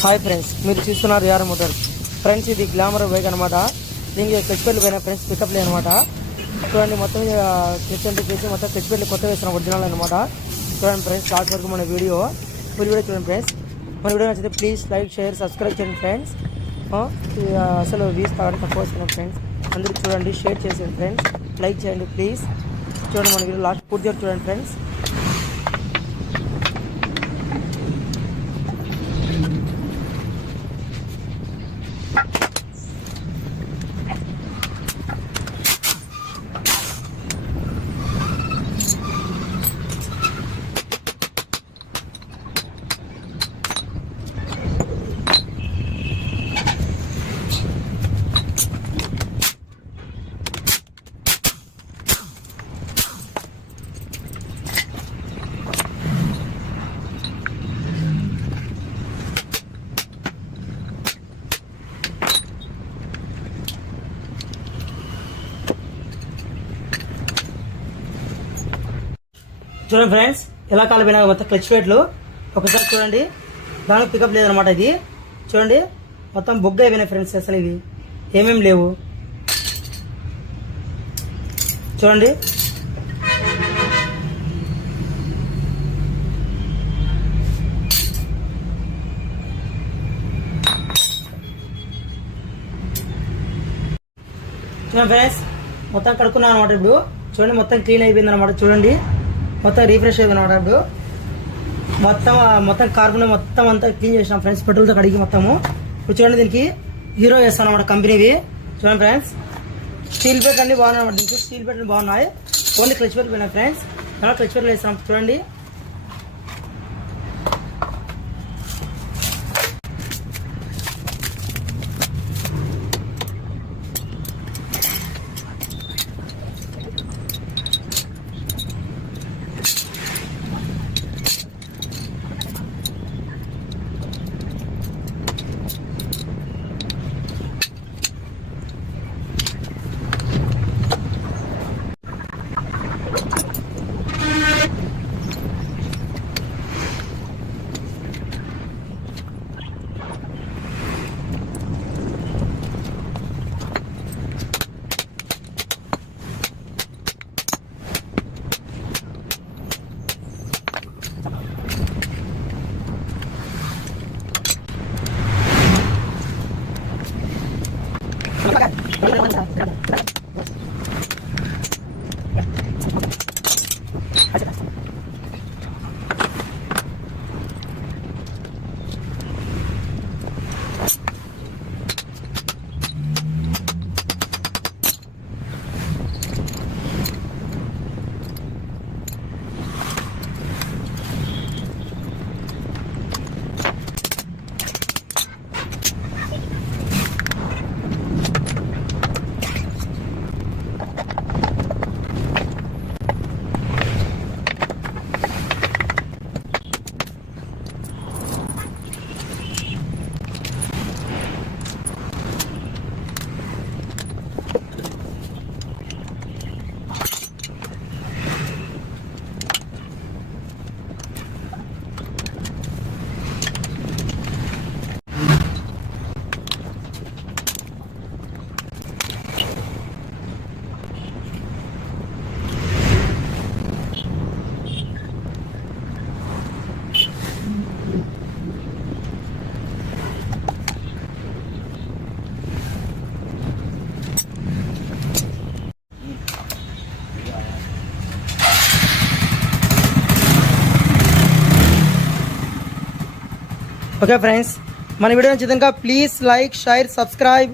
Hi friends, మీరు చూస్తున్నారు యార్ మోటార్స్. ఫ్రెండ్స్, ఇది గ్లామర్ బైక్ అనమాట. దీనికి క్లచ్ పెట్లు పోయినా ఫ్రెండ్స్, పికప్లే అనమాట. చూడండి, మొత్తం క్లచ్ అంటే చేసి మొత్తం క్లచ్ పెట్లు కొత్త వేసిన ఒరిజినల్ అనమాట. చూడండి ఫ్రెండ్స్, లాస్ట్ వరకు మన వీడియో చూడండి ఫ్రెండ్స్. మన వీడియో నచ్చితే ప్లీజ్ లైక్, షేర్, సబ్స్క్రైబ్ చేయండి ఫ్రెండ్స్. అసలు వ్యూస్ కావడానికి తక్కువ వస్తున్నాయి ఫ్రెండ్స్. అందరూ చూడండి, షేర్ చేసేయండి ఫ్రెండ్స్, లైక్ చేయండి ప్లీజ్. చూడండి, మన వీడియో లాస్ట్ పూర్తిగా చూడండి ఫ్రెండ్స్. చూడండి ఫ్రెండ్స్, ఎలా కాలిపోయినా మొత్తం క్లచ్ ప్లేట్లు ఒకసారి చూడండి. దానికి పికప్ లేదనమాట. ఇది చూడండి, మొత్తం బొగ్గ అయిపోయినాయి ఫ్రెండ్స్. అసలు ఇవి ఏమేమి లేవు చూడండి. చూడండి ఫ్రెండ్స్, మొత్తం కడుక్కున్నాను అనమాట. ఇప్పుడు చూడండి, మొత్తం క్లీన్ అయిపోయింది అనమాట. చూడండి, మొత్తం రీఫ్రెష్ అయిపోయింది అనమాట. ఇప్పుడు మొత్తం కార్బన్ మొత్తం అంతా క్లీన్ చేసినాం ఫ్రెండ్స్, పెట్రోల్తో కడిగి మొత్తము. ఇప్పుడు చూడండి, దీనికి హీరో వేస్తాను అనమాట, కంపెనీవి. చూడండి ఫ్రెండ్స్, స్టీల్ ప్లేట్ అన్ని బాగున్నాయి అనమాట. దీనికి స్టీల్ ప్లేట్ బాగున్నాయి. ఓన్లీ క్లచ్ ప్లేట్ పోయినాయి ఫ్రెండ్స్. ఎలా క్లచ్ ప్లేట్లు వేస్తాం చూడండి. ఓకే ఫ్రెండ్స్, మన వీడియో నచ్చితే ప్లీజ్ లైక్, షేర్, సబ్స్క్రైబ్.